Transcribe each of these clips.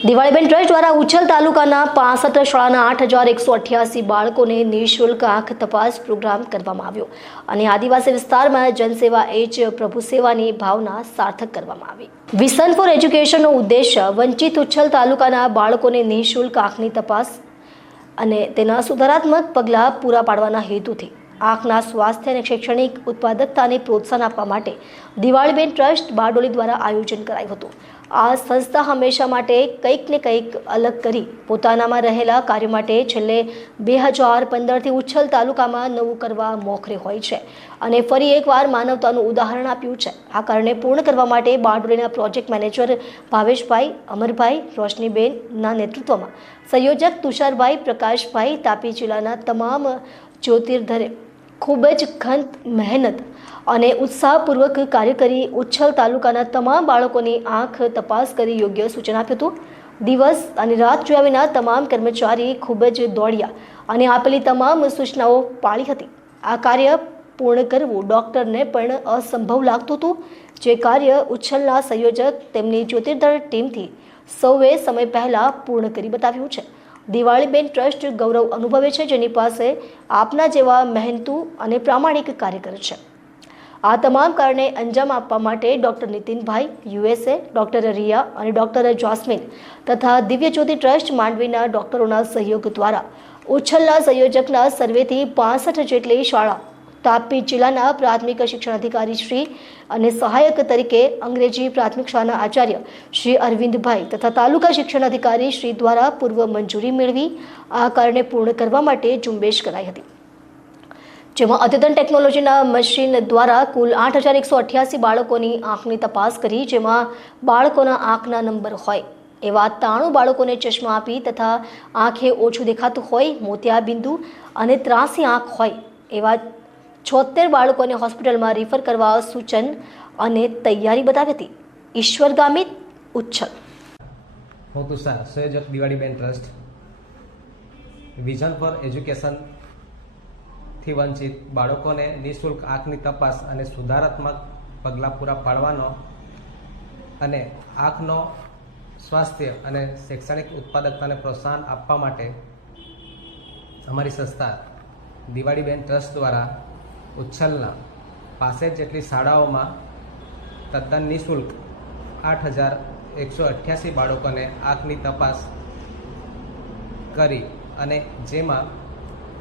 Diwaliben trust દ્વારા ઉછલ તાલુકાના પાસઠ શાળાના આઠ હજાર એકસો અઠ્યાસી બાળકોને નિઃશુલ્ક આંખ તપાસ પ્રોગ્રામ કરવામાં આવ્યો અને આદિવાસી વિસ્તારમાં જનસેવા એ જ પ્રભુસેવાની ભાવના સાર્થક કરવામાં આવી. વિઝન ફોર એજ્યુકેશનનો ઉદ્દેશ્ય વંચિત ઉચ્છલ તાલુકાના બાળકોને નિઃશુલ્ક આંખની તપાસ અને તેના સુધારાત્મક પગલાં પૂરા પાડવાના હેતુથી આંખના સ્વાસ્થ્ય અને શૈક્ષણિક ઉત્પાદકતાને પ્રોત્સાહન આપવા માટે દિવાળીબેન ટ્રસ્ટ બારડોલી દ્વારા આયોજન કરાયું હતું. આ સંસ્થા હંમેશા માટે કંઈક ને કંઈક અલગ કરી પોતાનામાં રહેલા કાર્ય માટે છેલ્લે બે હજાર પંદરથી ઉચ્છલ તાલુકામાં નવું કરવા મોખરે હોય છે અને ફરી એકવાર માનવતાનું ઉદાહરણ આપ્યું છે. આ કારણે પૂર્ણ કરવા માટે બારડોલીના પ્રોજેક્ટ મેનેજર ભાવેશભાઈ, અમરભાઈ રોશનીબેનના નેતૃત્વમાં સંયોજક તુષારભાઈ, પ્રકાશભાઈ, તાપી જિલ્લાના તમામ જ્યોતિર્ધરે ખૂબ જ ખંત મહેનત અને ઉત્સાહપૂર્વક કાર્ય કરી ઉચ્છલ તાલુકાના તમામ બાળકોની આંખ તપાસ કરી યોગ્ય સૂચન આપ્યું હતું. દિવસ અને રાત જોયા વિના તમામ કર્મચારી ખૂબ જ દોડ્યા અને આપેલી તમામ સૂચનાઓ પાળી હતી. આ કાર્ય પૂર્ણ કરવું ડૉક્ટરને પણ અસંભવ લાગતું હતું. જે કાર્ય ઉચ્છલના સંયોજક તેમની જ્યોતિર્દળ ટીમથી સૌએ સમય પહેલાં પૂર્ણ કરી બતાવ્યું છે. દિવાળીબેન ટ્રસ્ટ ગૌરવ અનુભવે છે, જેની પાસે આપના જેવા મહેનતુ અને પ્રામાણિક કાર્યકર છે. આ તમામ કારણે અંજામ આપવા માટે doctor Nitinbhai USA doctor Riya અને ડૉક્ટર જોસ્મિન તથા દિવ્યજ્યોતિ ટ્રસ્ટ માંડવીના ડૉક્ટરોના સહયોગ દ્વારા ઉછલના સંયોજકના સર્વેથી પાસઠ જેટલી શાળા તાપી જિલ્લાના પ્રાથમિક શિક્ષણ અધિકારી શ્રી અને સહાયક તરીકે અંગ્રેજી પ્રાથમિક શાળાના આચાર્ય શ્રી અરવિંદભાઈ તથા તાલુકા શિક્ષણ અધિકારી શ્રી દ્વારા પૂર્વ મંજૂરી મેળવી, આ કારણે પૂર્ણ કરવા માટે ઝુંબેશ કરાઈ હતી. જેમાં અદ્યતન ટેકનોલોજીના મશીન દ્વારા કુલ આઠ હજાર એકસો અઠ્યાસી બાળકોની આંખની તપાસ કરી, જેમાં બાળકોના આંખના નંબર હોય એવા ત્રાણું બાળકોને ચશ્મા આપી તથા આંખે ઓછું દેખાતું હોય, મોતિયા બિંદુ અને ત્રાસી આંખ હોય એવા છોતેર બાળકોને હોસ્પિટલમાં રિફર કરવા સૂચન અને તૈયારી બતાવી હતી. ઈશ્વર ગામિત ઉચ્છલ. હું તુષાર સંયોજક દિવાળીબેન ટ્રસ્ટ. વિઝન ફોર એજ્યુકેશનથી વંચિત બાળકોને નિઃશુલ્ક આંખની તપાસ અને સુધારાત્મક પગલાં પૂરા પાડવાનો અને આંખનો સ્વાસ્થ્ય અને શૈક્ષણિક ઉત્પાદકતાને પ્રોત્સાહન આપવા માટે અમારી સંસ્થા દિવાળીબેન ટ્રસ્ટ દ્વારા ઉચ્છલના પાસે જેટલી શાળાઓમાં તદ્દન નિઃશુલ્ક આઠ હજાર એકસો અઠ્યાસી બાળકોને આંખની તપાસ કરી અને જેમાં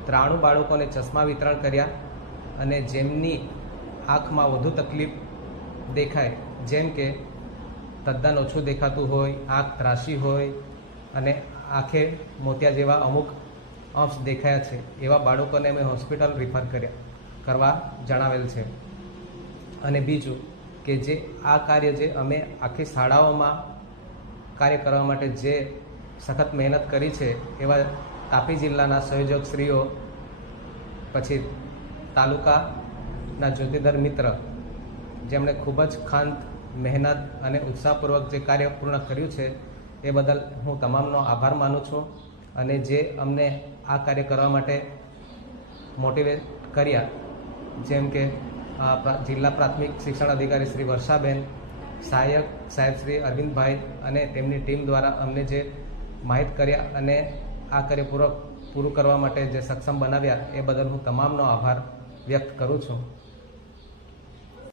ત્રાણું બાળકોને ચશ્મા વિતરણ કર્યા અને જેમની આંખમાં વધુ તકલીફ દેખાય, જેમ કે તદ્દન ઓછું દેખાતું હોય, આંખ ત્રાસી હોય અને આંખે મોતિયા જેવા અમુક અંશ દેખાયા છે, એવા બાળકોને અમે હોસ્પિટલ રિફર કર્યા. કરવા જણાવેલ છે. અને બીજું કે જે આ કાર્ય જે અમે આખી શાળાઓમાં કાર્ય કરવા માટે જે સખત મહેનત કરી છે, એવા તાપી જિલ્લાના સંયોજકશ્રીઓ પછી તાલુકાના જ્યોતિધર મિત્ર, જેમણે ખૂબ જ ખાંત, મહેનત અને ઉત્સાહપૂર્વક જે કાર્ય પૂર્ણ કર્યું છે, એ બદલ હું તમામનો આભાર માનું છું. અને જે અમને આ કાર્ય કરવા માટે મોટિવેટ કર્યા જેમ કે જિલ્લા પ્રાથમિક શિક્ષણ અધિકારી શ્રી વર્ષાબેન, સહાયક સાહેબ શ્રી અરવિંદભાઈ અને તેમની ટીમ દ્વારા અમને જે માહિત કર્યા અને આ કાર્ય પૂરું કરવા માટે જે સક્ષમ બનાવ્યા, એ બદલ હું તમામનો આભાર વ્યક્ત કરું છું.